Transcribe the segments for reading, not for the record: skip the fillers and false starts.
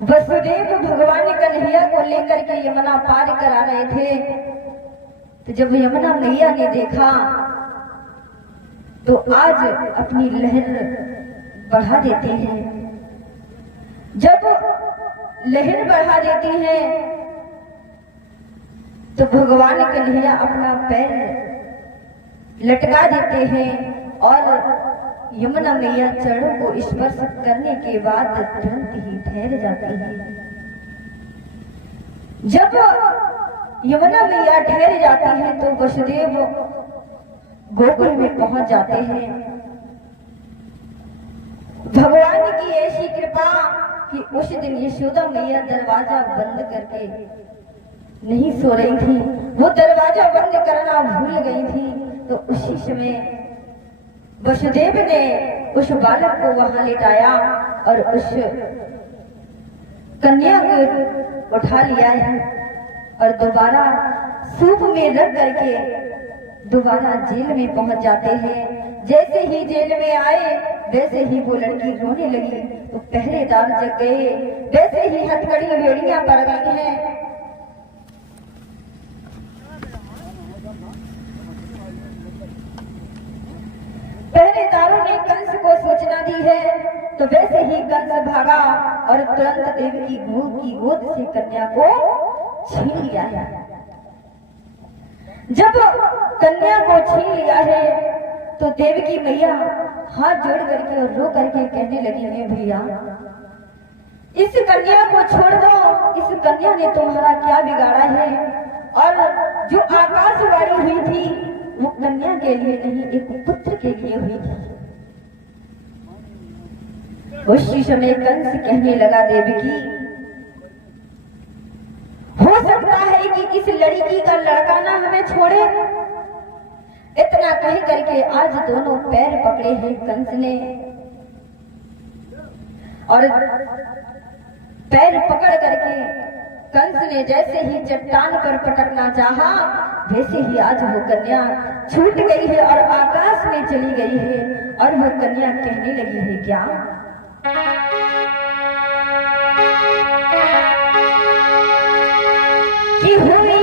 वसुदेव भगवान कन्हैया को लेकर के यमुना पार करा रहे थे। तो जब यमुना मैया ने देखा तो आज अपनी लहर बढ़ा देते हैं। जब लहर बढ़ा देती हैं तो भगवान कन्हैया अपना पैर लटका देते हैं और यमुना मैया चरणों को स्पर्श करने के बाद तुरंत ही ठहर जाती है। जब यमुना मैया ठहर जाती है तो वसुदेव गोकुल में पहुंच जाते हैं। भगवान की ऐसी कृपा कि उस दिन यशोदा मैया दरवाजा बंद करके नहीं सो रही थी, वो दरवाजा बंद करना भूल गई थी। तो उसी समय वसुदेव ने उस बालक को वहां लेटाया और उस कन्या को उठा लिया है और दोबारा सूप में रख करके दोबारा जेल में पहुंच जाते हैं। जैसे ही जेल में आए वैसे ही वो लड़की रोने लगी तो पहरेदार जग गए, वैसे ही हथकड़ी बेड़ियां पड़ गई हैं। पहरेदारों ने कंस को सूचना दी है तो वैसे ही कंस भागा और तुरंत देवी की गोद से कन्या को छीन लिया है। जब कन्या को छीन लिया है तो देवी की मैया हाथ जोड़ करके और रो करके कहने लगी है, भैया इस कन्या को छोड़ दो, इस कन्या ने तुम्हारा क्या बिगाड़ा है। और जो आकाशवाणी हुई थी वो कन्या के लिए नहीं, एक पुत्र के लिए हुई थी। उसी समय कंस कहने लगा देवी की, हो सकता है कि इस लड़की का लड़का ना हमें छोड़े। इतना कह करके आज दोनों पैर पकड़े हैं कंस ने और पैर पकड़ करके कंस ने जैसे ही चट्टान पर पटकना चाहा वैसे ही आज वो कन्या छूट गई है और आकाश में चली गई है। और वो कन्या कहने लगी है, क्या कि हुई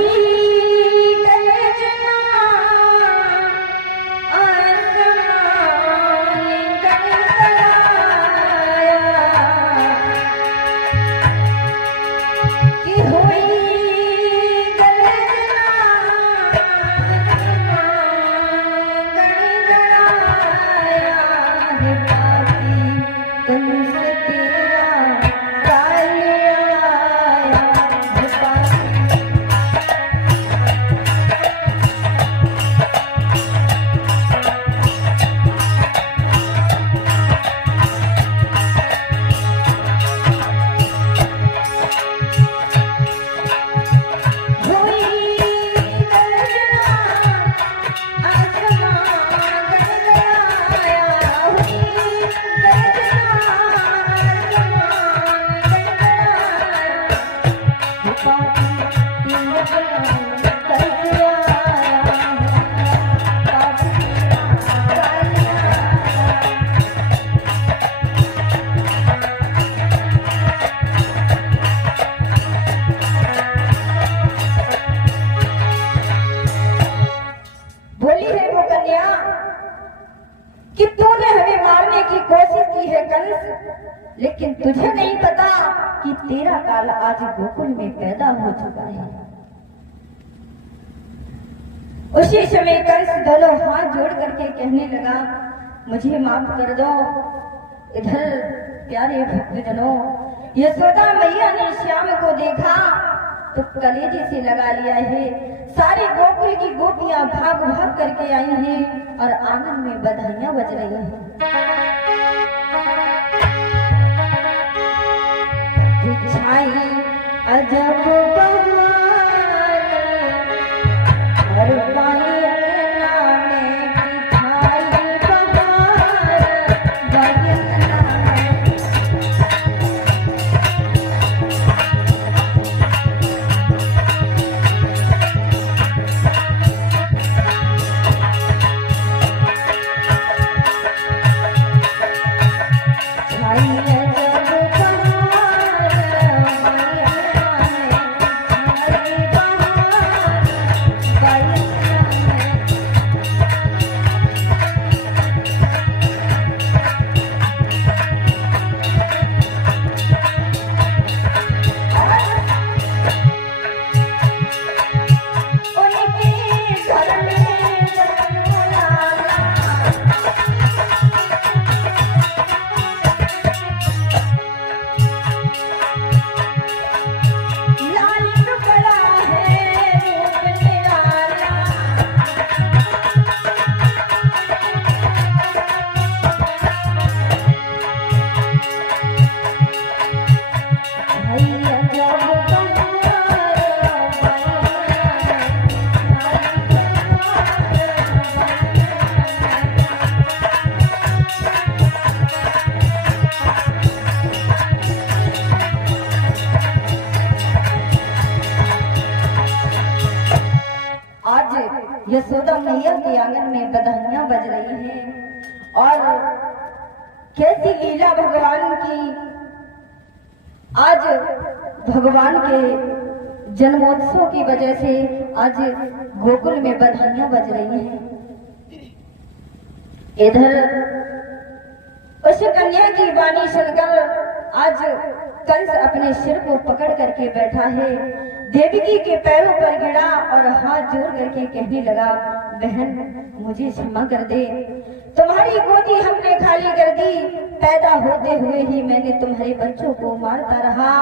लेकिन तुझे नहीं पता कि तेरा काल आज गोकुल में पैदा हो चुका है। उसी समय कंस दोनों हाथ जोड़ करके कहने लगा, मुझे माफ कर दो। इधर प्यारे भक्तजनों, यशोदा मैया ने श्याम को देखा तो कलेजे से लगा लिया है। सारे गोकुल की गोपियां भाग भाग करके आई हैं और आंगन में बधाइयां बज रही हैं। अजब यशोदा मैया के आंगन में बधाइयां बज रही हैं और कैसी लीला भगवान की। आज भगवान के जन्मोत्सव की वजह से आज गोकुल में बधाइयां बज रही हैं। इधर उस कन्या की वाणी सुनकर आज कंस अपने सिर को पकड़ करके बैठा है, देवकी के पैरों पर गिरा और हाथ जोड़ करके कहने लगा, बहन मुझे क्षमा कर दे, तुम्हारी गोदी हमने खाली कर दी, पैदा होते हुए ही मैंने तुम्हारे बच्चों को मारता रहा,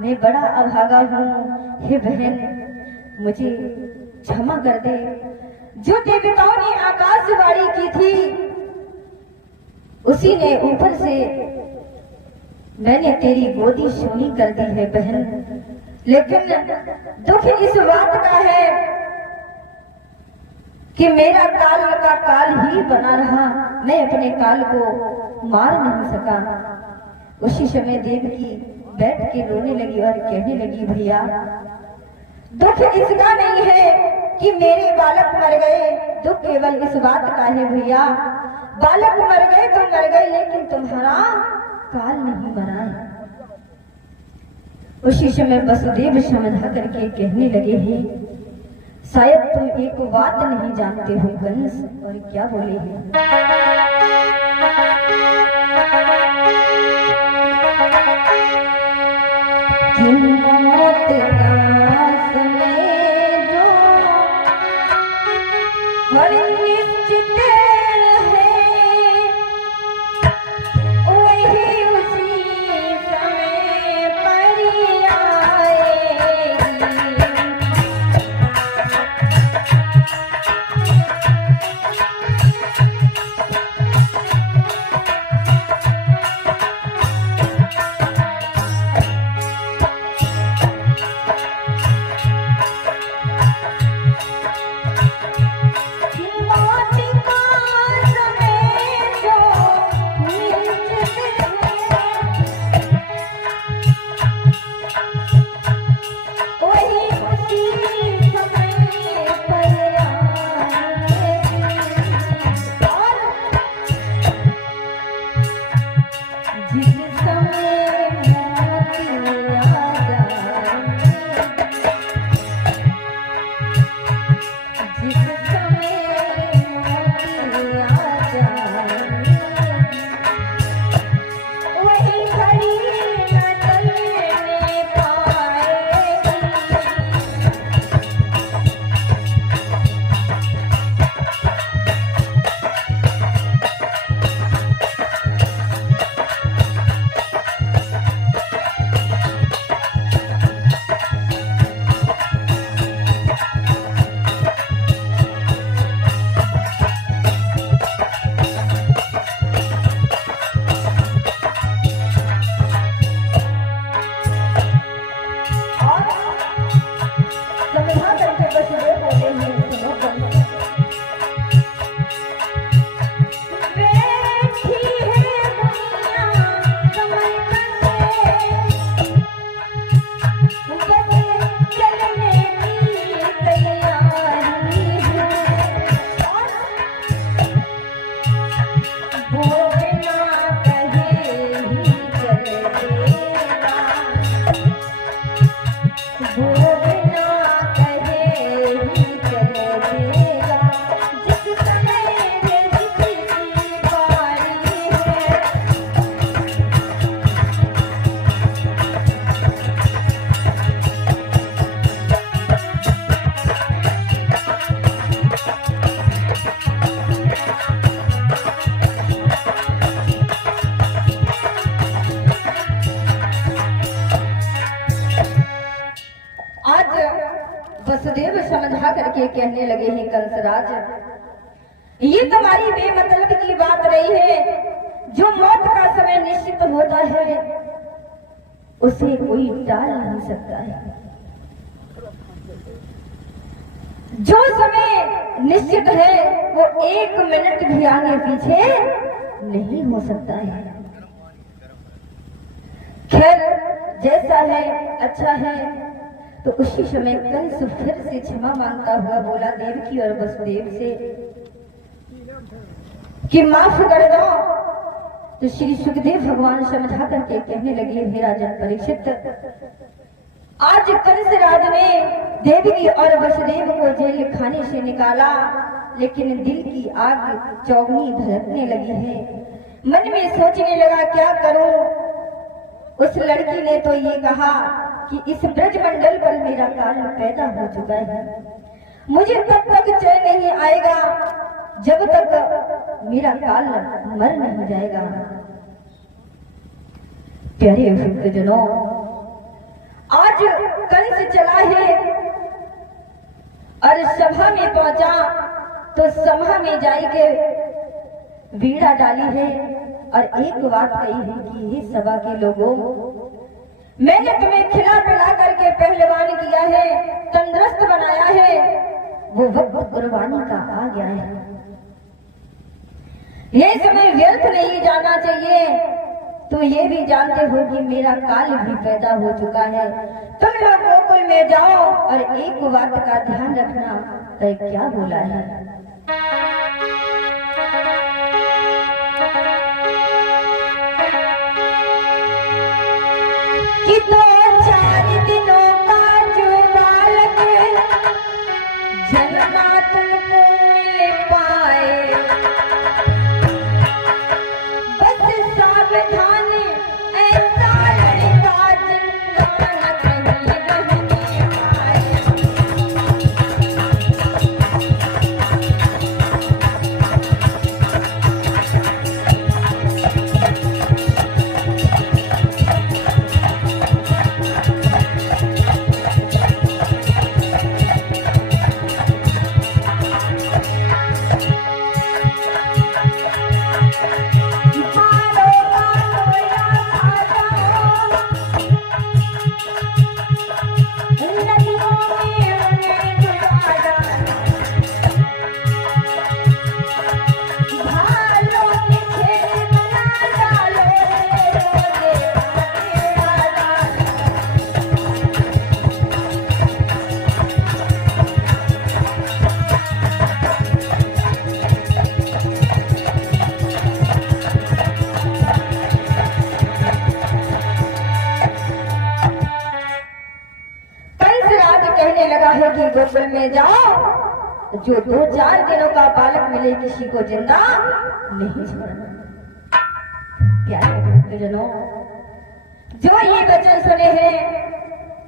मैं बड़ा अभागा हूँ, हे बहन मुझे क्षमा कर दे। जो देवताओं ने आकाशवाणी की थी उसी ने ऊपर से मैंने तेरी गोदी सोनी कर दी है बहन, लेकिन दुख इस बात का है कि मेरा काल का काल ही बना रहा, मैं अपने काल को मार नहीं सका। उसी समय देवकी बैठ के रोने लगी और कहने लगी, भैया दुख इसका नहीं है कि मेरे बालक मर गए, दुख केवल इस बात का है भैया, बालक मर गए तो मर गए, लेकिन तुम्हारा काल नहीं मरा है। उसी समय वसुदेव समझा करके कहने लगे हैं, शायद तुम एक बात नहीं जानते हो कंस। और क्या बोले हैं, मौत का समय जो हर निश्चित वसुदेव समझा करके कहने लगे हैं, कंसराज ये तुम्हारी बेमतलब की बात रही है, जो मौत का समय निश्चित होता है उसे कोई टाल नहीं सकता है, जो समय निश्चित है वो 1 मिनट भी आगे पीछे नहीं हो सकता है। खैर जैसा है अच्छा है, तो उसी समय कंस फिर से क्षमा मांगता हुआ बोला देवकी और वसुदेव से कि माफ कर दो। तो श्री सुखदेव भगवान समझा करके कहने लगे हे राजन परीक्षित, आज कंस राज ने देवकी और वसुदेव को जेल खाने से निकाला, लेकिन दिल की आग चौगनी धड़कने लगी है। मन में सोचने लगा क्या करूं। उस लड़की ने तो ये कहा कि इस ब्रजमंडल पर मेरा काल पैदा हो चुका है, मुझे तब तक चैन नहीं आएगा जब तक मेरा काल मर नहीं जाएगा। प्यारे भक्तजनों, आज कंस चला है और सभा में पहुंचा तो सभा में जाके वीणा डाली है और एक बात कही है कि हे सभा के लोगों, मैंने तुम्हें खिला पिला करके पहलवान किया है, तंदुरुस्त बनाया है, वो वक्त कुर्बानी का आ गया है। ये समय व्यर्थ नहीं जाना चाहिए। तुम ये भी जानते हो कि मेरा काल भी पैदा हो चुका है। तुम लोग गोकुल में जाओ और एक बात का ध्यान रखना, तो क्या बोला है कि 2-4 दिनों का जो बालक जन्मा तुमको मिल पाए, बस सावधान ऐसा लड़का जिंदा न कहीं रहने पाए। गोकुल में जाओ, जो 2-4 दिनों का बालक मिले किसी को जिंदा नहीं छोड़ना। प्यारे भक्तजनों, जो ये वचन सुने हैं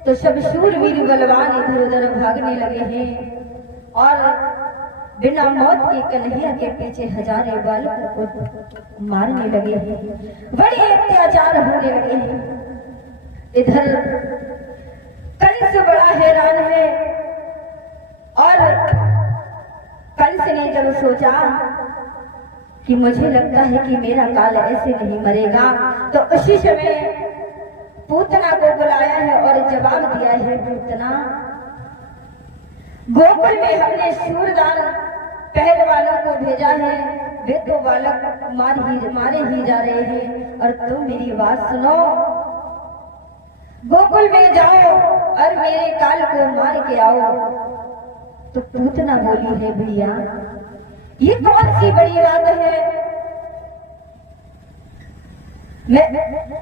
तो सब शूरवीर बलवान इधर उधर भागने लगे हैं और बिना मौत के कन्हैया के पीछे हजारों बालकों को मारने लगे हैं। बड़े अत्याचार होने लगे हैं। इधर कंस बड़ा हैरान है और कंस ने जब सोचा कि मुझे लगता है कि मेरा काल ऐसे नहीं मरेगा, तो उसी समय पूतना को बुलाया है और जवाब दिया है, पूतना, गोकुल में हमने सूरदान पहलवानों को भेजा है, वे तो बालक मारे ही जा रहे हैं और तुम मेरी बात सुनो, गोकुल में जाओ और मेरे काल को मार के आओ। तो पूतना बोली है, भैया ये कौन सी बड़ी बात है, मैं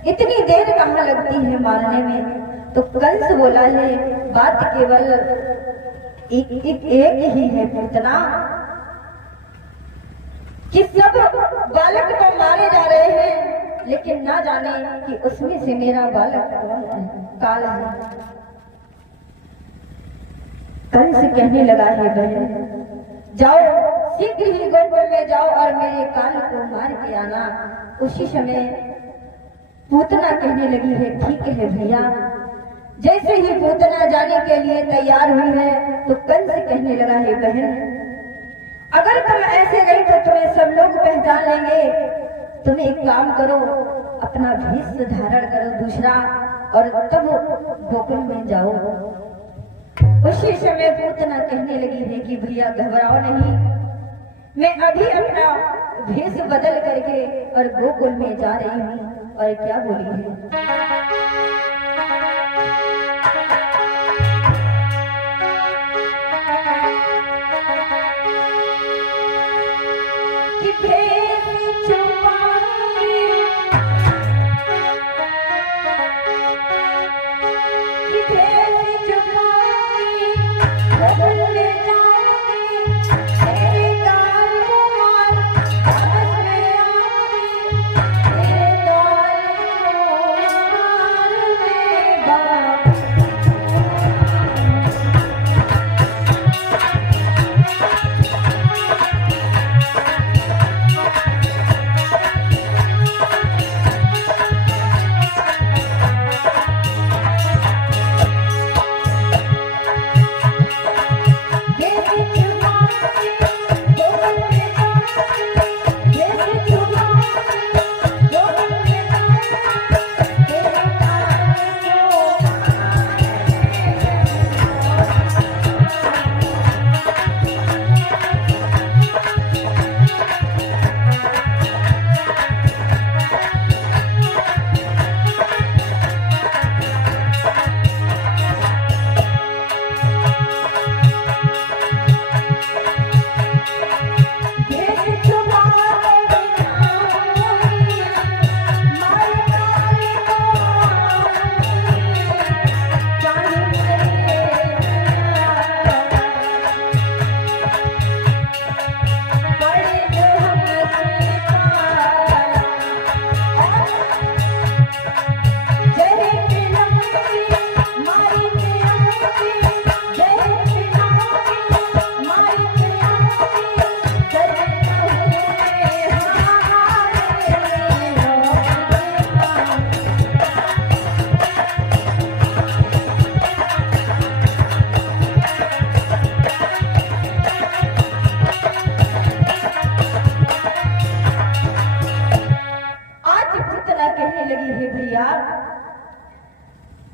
इतनी देर कहाँ लगती है मारने में। तो कंस बोला है, बात केवल एक ही है पूतना, कि सब बालक तो मारे जा रहे हैं, लेकिन ना जाने कि उसमें से मेरा बालक कौन है, काला है। कंस कहने लगा है, बहन जाओ शीघ्र ही गोकुल में जाओ और मेरे काल को मार के आना। उसी समय पूतना कहने लगी है, ठीक है भैया। जैसे ही पूतना जाने के लिए तैयार हुई है तो कंस कहने लगा है, बहन अगर तुम ऐसे गई तो तुम्हें सब लोग पहचान लेंगे। तुम एक काम करो, अपना भेष धारण करो दूसरा और तब गोकुल में जाओ। उसी समय पूतना कहने लगी है कि भैया घबराओ नहीं, मैं अभी अपना भेष बदल करके और गोकुल में जा रही हूँ। और क्या बोली है,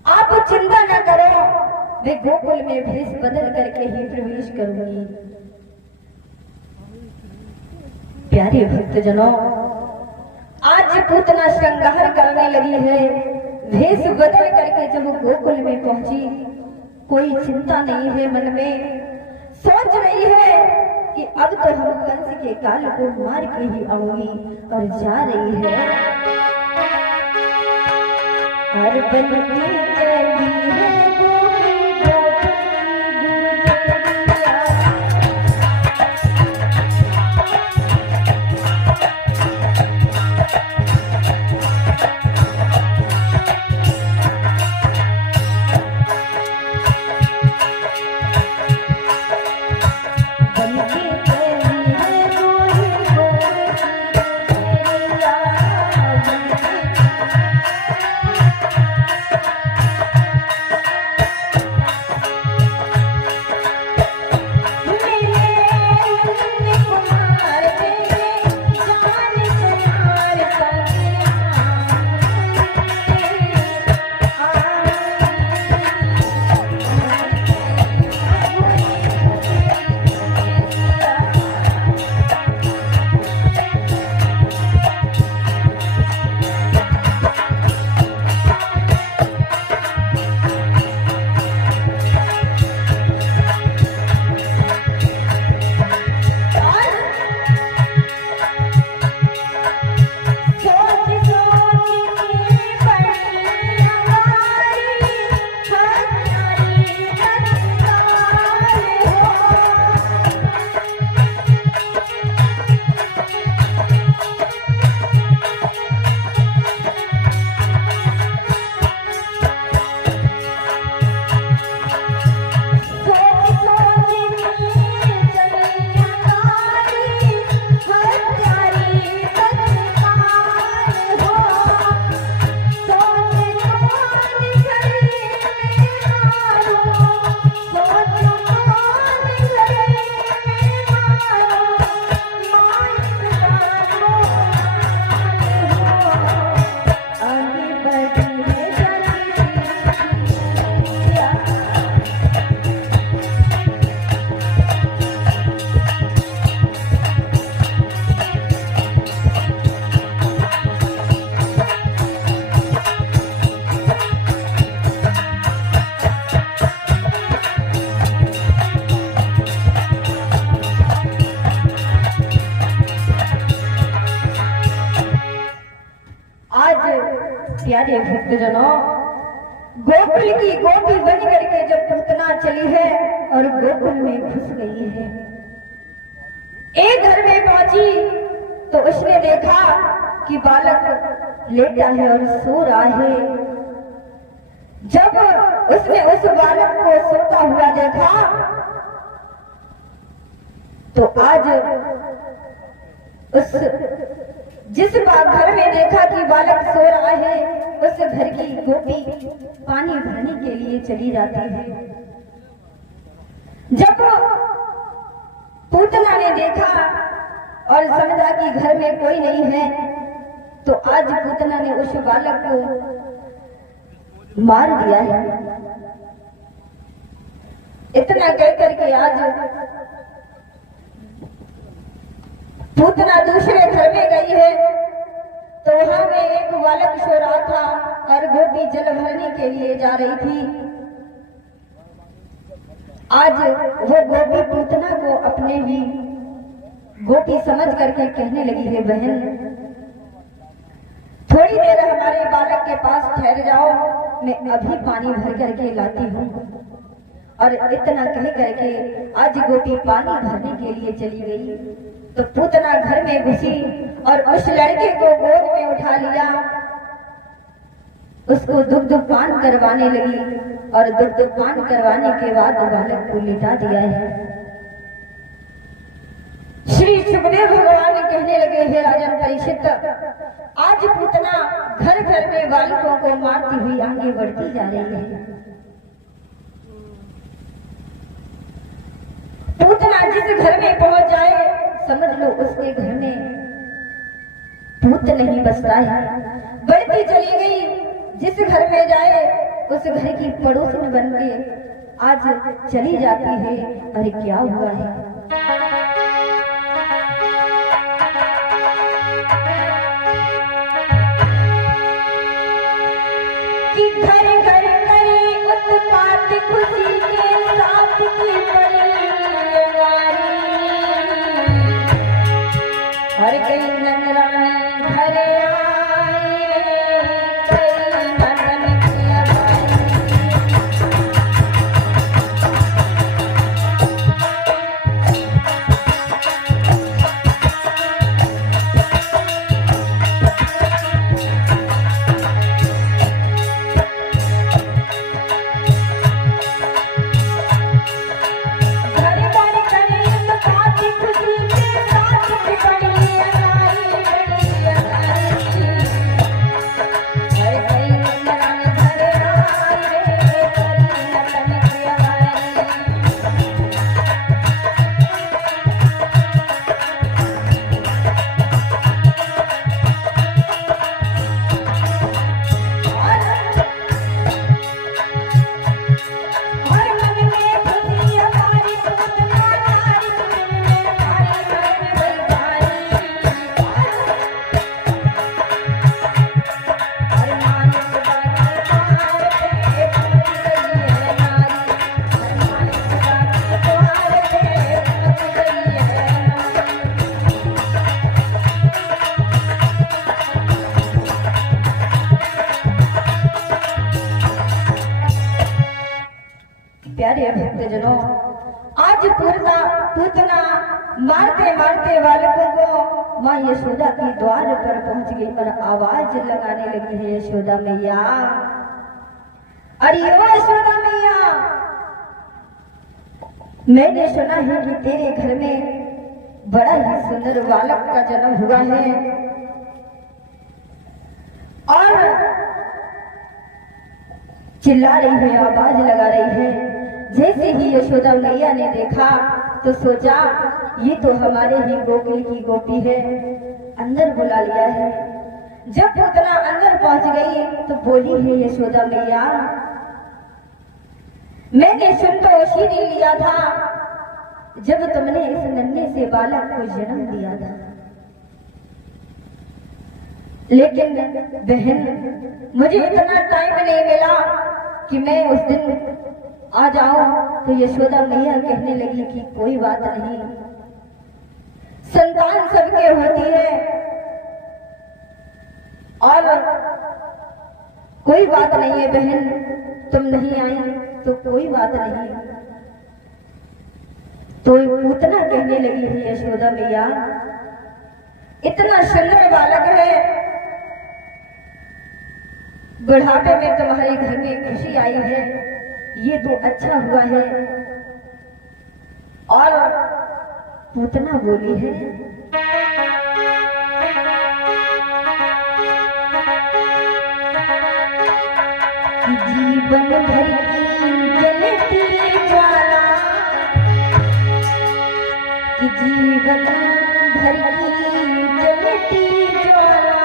आप चिंता न करो, वे गोकुल में भेष बदल करके ही प्रवेश करूंगी। प्यारे भक्तजनों, आज पूतना श्रृंगार करने लगी है, भेष बदल करके जब गोकुल में पहुंची, कोई चिंता नहीं है मन में, सोच रही है कि अब तो हम कंस के काल को मार के ही आऊंगी, और जा रही है हर बन की चली है प्यारे भक्तजनों, गोकुल की गोपी बन करके जब पूतना चली है और गोकुल में घुस गई है, एक घर में पहुंची तो उसने देखा कि बालक लेटा है और सो रहा है। जब उसने उस बालक को सोता हुआ देखा तो आज उस जिस घर में देखा कि बालक सो रहा है, उस घर की गोपी पानी भरने के लिए चली जाती है। जब पूतना ने देखा और समझा कि घर में कोई नहीं है, तो आज पूतना ने उस बालक को मार दिया है। इतना कहकर के आज पूतना दूसरे घर में गई है, तो वहां में एक बालक सो रहा था और गोपी जल भरने के लिए जा रही थी। आज वो गोपी पूतना को अपने ही गोपी समझ करके कहने लगी है, बहन थोड़ी देर हमारे बालक के पास ठहर जाओ, मैं अभी पानी भर करके लाती हूँ। और इतना कह करके आज गोपी पानी भरने के लिए चली गई। तो पूतना घर में घुसी और उस लड़के को गोद में उठा लिया, उसको दुग्ध पान करवाने लगी और दुग्ध पान करवाने के बाद बालक को लिटा दिया है। श्री सुखदेव भगवान कहने लगे, हे राजन परीक्षित, आज पूतना घर घर में बालकों को मारती हुई आगे बढ़ती जा रही है। पूतना जिस घर में पहुंच जाए समझ लो उसके घर में भूत नहीं बसता है। बढ़ती चली गई, जिस घर में जाए उस घर की पड़ोसन बन के आज चली जाती है। अरे क्या हुआ है? कि घर घर करे उत्पात खुशी के साथ की बड़ी हर गई नंदरानी घर आई कई नंदन की आवाज़। प्यारे भक्तजनों, आज पूतना मारते मारते बालकों को माँ यशोदा के द्वार पर पहुंच गई और आवाज लगाने लगी है, यशोदा मैया, अरे ओ यशोदा मैया, मैंने सुना है कि तेरे घर में बड़ा ही सुंदर बालक का जन्म हुआ है। और चिल्ला रही है, आवाज लगा रही है। जैसे ही यशोदा मैया ने देखा तो सोचा ये तो हमारे ही गोकुल की गोपी है, अंदर बुला लिया है। जब पूतना अंदर पहुंच गई तो बोली है यशोदा मैया, मैंने सुन तो उसी लिया था जब तुमने इस नन्हे से बालक को जन्म दिया था, लेकिन बहन मुझे इतना टाइम नहीं मिला कि मैं उस दिन आ जाऊं। तो यशोदा मैया कहने लगी कि कोई बात नहीं, संतान सबके होती है और कोई बात नहीं है बहन, तुम नहीं आई तो कोई बात नहीं। तो उतना कहने लगी है यशोदा मैया, इतना सुंदर बालक है, बुढ़ापे में तुम्हारे घर में खुशी आई है, ये तो अच्छा हुआ है। और पूतना बोली है, कि जीवन भर की जलती ज्वाला, कि जीवन भर की जलती ज्वाला,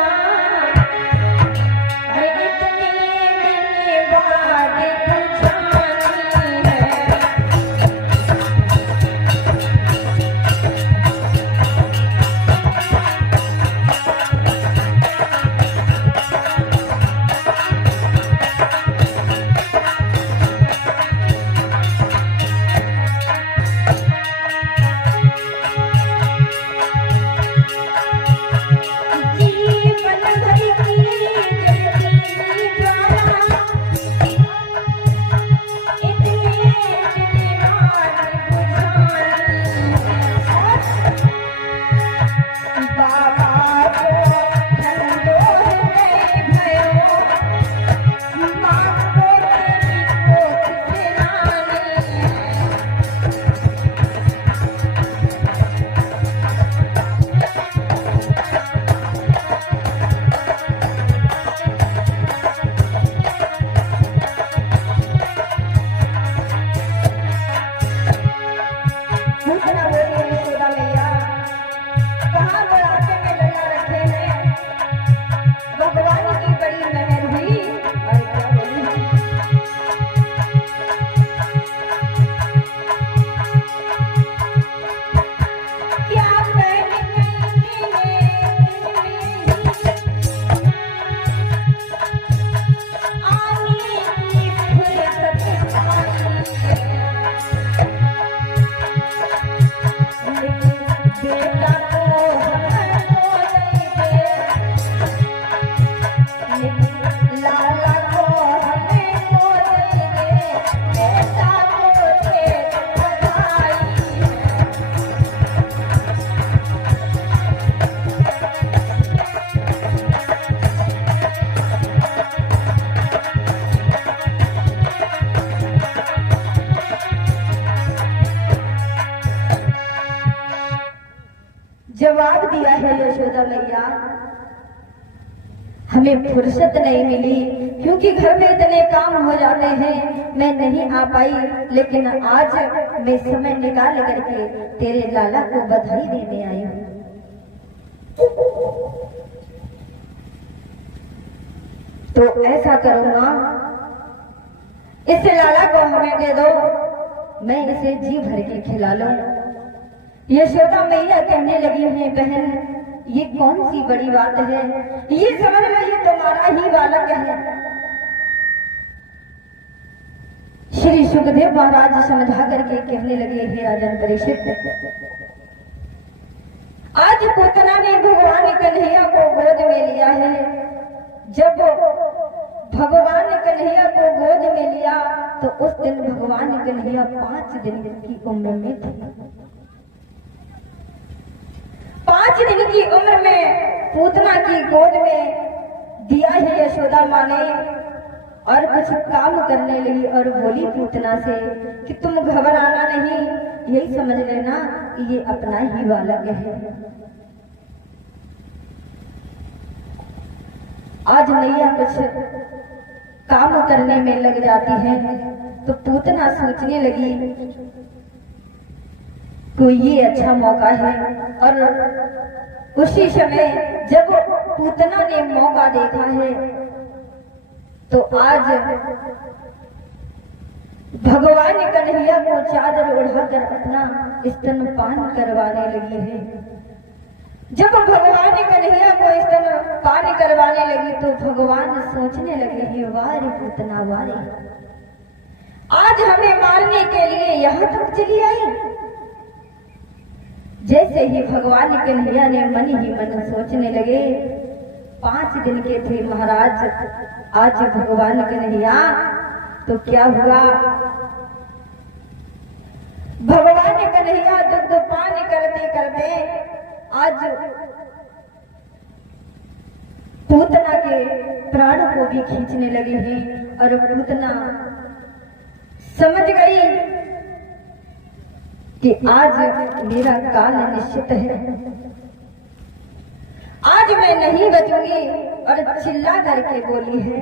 इतने दिन बाद जवाब दिया है यशोदा मैया, हमें फुर्सत नहीं मिली क्योंकि घर में इतने काम हो जाते हैं, मैं नहीं आ पाई, लेकिन आज मैं समय निकाल करके तेरे लाला को बधाई देने आई हूँ। तो ऐसा करूंगा, इस लाला को हमें दे दो, मैं इसे जी भर के खिला लूं। यशोदा मैया कहने लगी है, बहन ये कौन सी बड़ी बात है, ये समझ लो ये तुम्हारा ही बालक है। श्री सुखदेव महाराज समझा करके कहने लगे, हे राजन परीक्षित, आज पूतना ने भगवान कन्हैया को गोद में लिया है। जब भगवान कन्हैया को गोद में लिया तो उस दिन भगवान कन्हैया 5 दिन की उम्र में थे। 5 दिन की उम्र में पूतना की गोद में दिया है यशोदा माँ ने, और कुछ काम करने लगी और बोली पूतना से कि तुम घबराना नहीं, यही समझ लेना कि ये अपना ही बालक है। आज मैया कुछ काम करने में लग जाती है तो पूतना सोचने लगी तो ये अच्छा मौका है, और उसी समय जब पूतना ने मौका देखा है तो आज भगवान कन्हैया को चादर ओढ़ाकर अपना स्तनपान करवाने लगी है। जब भगवान कन्हैया को स्तनपान करवाने लगी तो भगवान सोचने लगे, हे वारी पूतना वारी, आज हमें मारने के लिए यहाँ तक चली आई। जैसे ही भगवान कन्हैया ने मन ही मन सोचने लगे, 5 दिन के थे महाराज आज भगवान कन्हैया, तो क्या हुआ, भगवान कन्हैया दुग्ध पान करते करते आज पूतना के प्राण को भी खींचने लगे हैं, और पूतना समझ गई कि आज मेरा काल निश्चित है, आज मैं नहीं बचूंगी, और चिल्ला करके बोली है,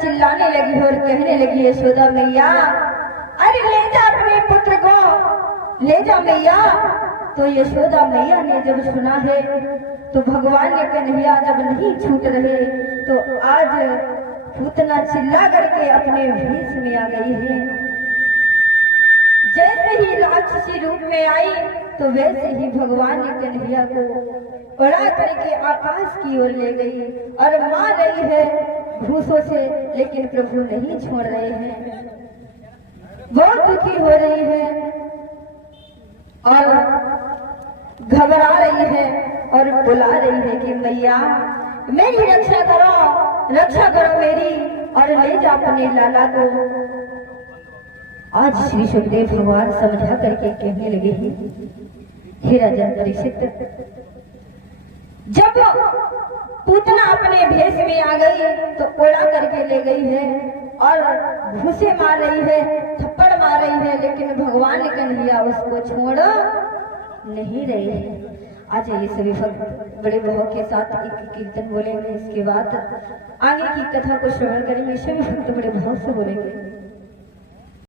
चिल्लाने लगी और कहने लगी, यशोदा मैया, अरे ले जा अपने पुत्र को, ले जा मैया। तो यशोदा मैया ने जब सुना है तो भगवान ने कन्हैया जब नहीं छूट रहे तो आज पूतना चिल्ला करके अपने भेष में आ गई है। जैसे ही राक्षसी रूप में आई तो वैसे ही भगवान ने कन्हैया को उड़ा करके आकाश की ओर ले गई और मार रही है भूसों से, लेकिन प्रभु नहीं छोड़ रहे हैं, बहुत दुखी हो रही है। और घबरा रही है और बुला रही है कि मैया मेरी रक्षा करो मेरी, और ले जा अपने लाला को। आज श्री सुखदेव भगवान समझा करके कहने लगे हैं, हे राजन परीक्षित, जब पूतना अपने भेष में आ गई तो ओढ़ा करके ले गई है और घूसे मार रही है, थप्पड़ मार रही है, लेकिन भगवान कन्हैया उसको छोड़ नहीं रहे हैं। आज ये सभी भक्त बड़े भाव के साथ एक कीर्तन बोलेंगे, इसके बाद आगे की कथा को श्रवण करेंगे। सभी भक्त बड़े भाव से बोलेंगे।